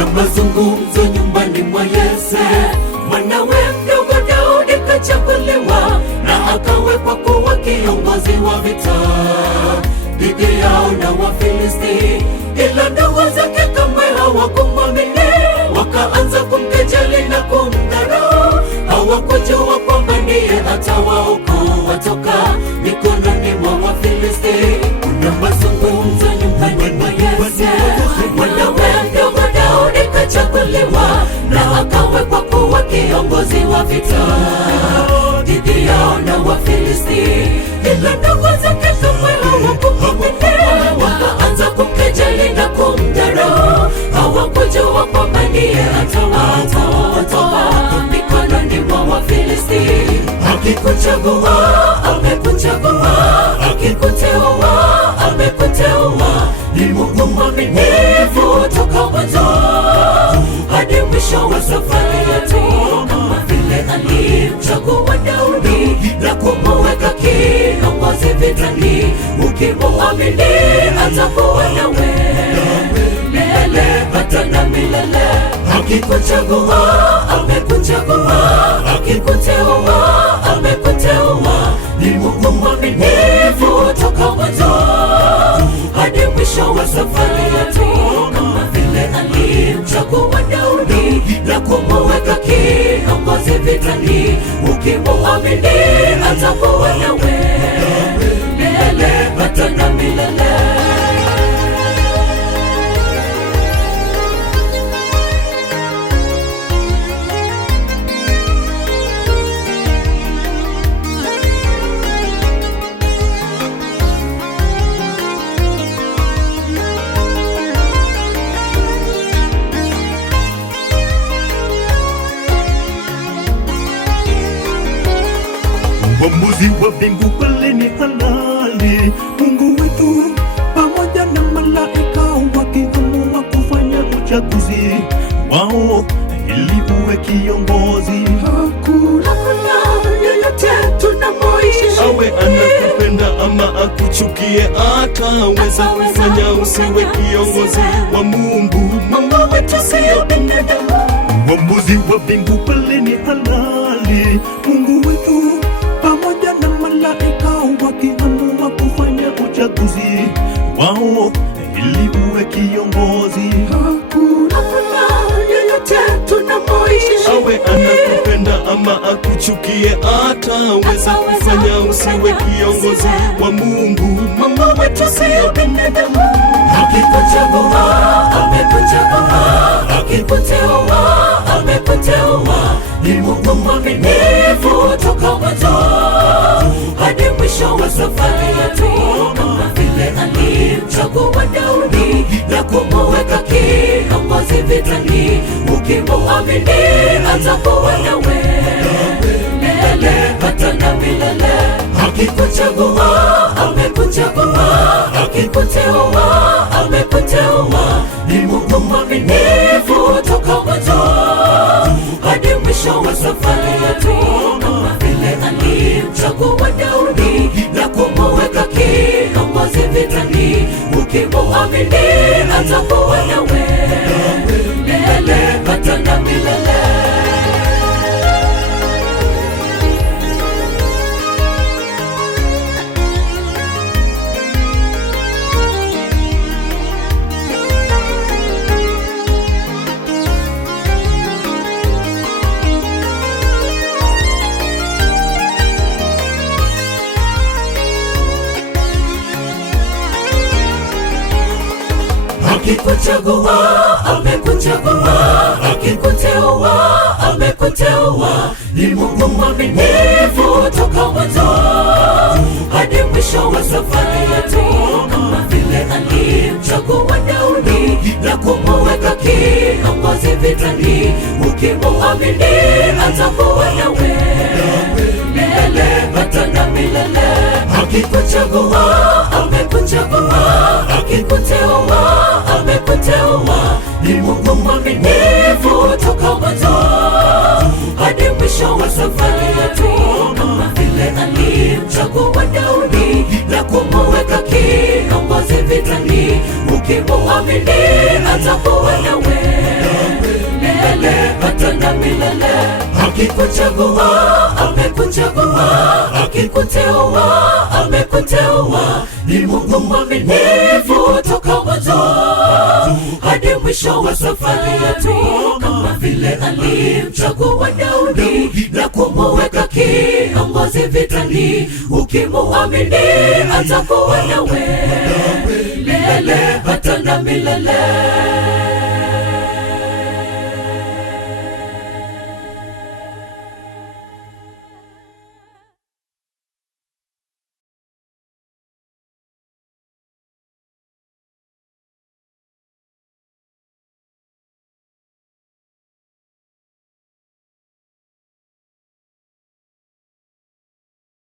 Kuna mazungumzo nyumbani mwa Yese, mwanawe mdogo Daudi kachaguliwa na akawekwa kuwa kiongozi wa vita dhidi yao na Wafilisti, ila ndugu zake kamwe hawakumwamini, wakaanza kumkejeli na kumdharau. Hawakujua kwamba ndiye atawaokoa toka mikononi mwa Wafilisti. Kuna mazungumzo nyumbani mwa Yese, mwanawe mdogo Daudi kachaguliwa na akawekwa kuwa kiongozi wa vita dhidi yao na Wafilisti, ila ndugu zake kamwe hawakumwamini, wakaanza kumkejeli na kumdharau. Hawakujua kwamba ndiye atawatoa mikononi mwa Wafilisti. Akikuchagua amekuchagua, akikuteua amekuteua. Ni Mungu mwaminifu toka mwanzo hadi mwisho wa safari yetu, kama vile alimchagua Daudi na kumuweka kiongozi vitani. Ukimwamini atakuwa nawe milele hata na milele. Akikuchagua amekuchagua, akikuteua amekuteua. Ni Mungu mwaminifu toka mwanzo hadi mwisho wa safari yetu, kama vile alimchagua Daudi na kumuweka kiongozi vitani. Ukimwamini atakuwa nawe milele hata na milele. Uamuzi wa mbingu kweli ni halali. Mungu wetu pamoja na malaika wakiamua kufanya uchaguzi wao ili uwe kiongozi. Hakuna yeyote tunamoishi, awe anakupenda ama akuchukie, ataweza kufanya usiwe kiongozi wa Mungu. Mungu wetu sio binadamu. Uamuzi wa mbingu kweli ni halali. Mungu wetu pamoja na malaika wakiamua kufanya uchaguzi wao ili uwe kiongozi. Hakuna yeyote tunamoishi, awe anakupenda ama akuchukie, ataweza kufanya usiwe kiongozi wa Mungu. Mungu wetu sio binadamu. Akikuchagua amekuchagua, akikuteua amekuteua. Ni Mungu mwaminifu toka mwanzo hadi mwisho wa safari yetu, kama vile alimchagua Daudi na kumuweka kiongozi vitani. Ukimwamini atakuwa nawe milele hata na milele. Akikuchagua amekuchagua, akikuteua amekuteua. Ni Mungu mwaminifu toka mwanzo hadi mwisho wa safari yetu, kama vile alimchagua Daudi na kumuweka kiongozi vitani. Ukimwamini atakuwa nawe milele hata na milele. Akikuchagua amekuchagua, akikuteua amekuteua. Ni Mungu mwaminifu toka mwanzo hadi mwisho wa safari yetu, kama vile alimchagua Daudi na kumuweka kiongozi vitani. Ukimwamini atakuwa nawe milele hata na milele. Akikuchagua amekuchagua, akikuteua amekuteua. Ni Mungu mwaminifu toka mwanzo hadi mwisho wa safari yetu, kama vile alimchagua Daudi na kumuweka kiongozi vitani. Ukimwamini atakuwa nawe akikuchagua amekuchagua, akikuteua amekuteua. Ni Mungu mwaminifu toka mwanzo hadi mwisho wa safari yetu, kama vile alimchagua Daudi na kumuweka kiongozi vitani. Ukimuamini atakuwa nawe milele hata na milele.